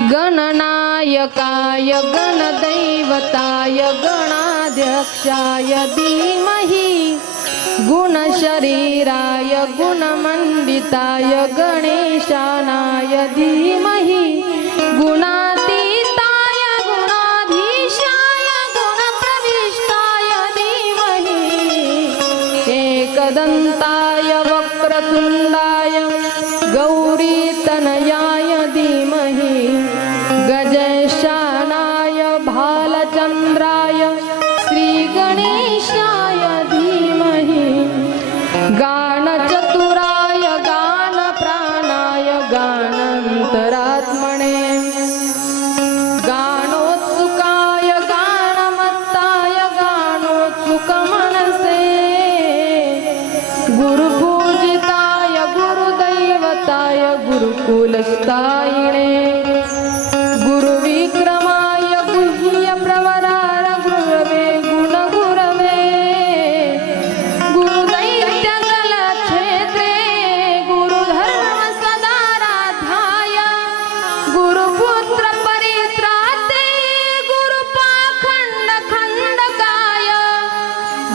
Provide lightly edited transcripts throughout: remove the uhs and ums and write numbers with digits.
गणनायकाय गणदैवताय गणाध्यक्षाय धीमहि गुणशरीराय गुणमण्डिताय गणेशानाय धीमहि गुणातीताय गुणाधीशाय गुणप्रविष्टाय धीमहि एकदन्ताय वक्रतुण्डाय गौरीतनयाय धीमहि गजेशानाय भालचन्द्राय श्रीगणेशाय धीमहि गानचतुराय गानप्राणाय गानान्तरात्मने गानोत्सुकाय गानमत्ताय गानोत्सुकमनसे गुरुपूजिताय गुरुदैवताय गुरुकुलस्थायिने गुरुविक्रमाय गुह्यप्रवराय गुरवे गुणगुरवे गुरुदैत्यकलक्षेत्रे गुरुधर्मसदाराधाय गुरुपुत्रपरित्राते गुरुपाखण्डखण्डकाय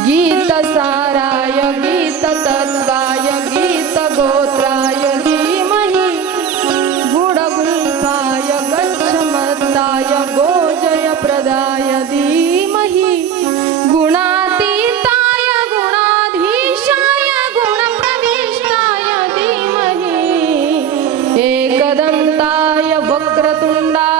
गीतसाराय गीततत्त्वाय गीतगोत्राय धीमहि गुणगुल्फाय गच्छमत्ताय गोजयप्रदाय धीमहि गुणातीताय गुणाधीशाय गुणप्रविष्टाय धीमहि एकदन्ताय वक्रतुण्डाय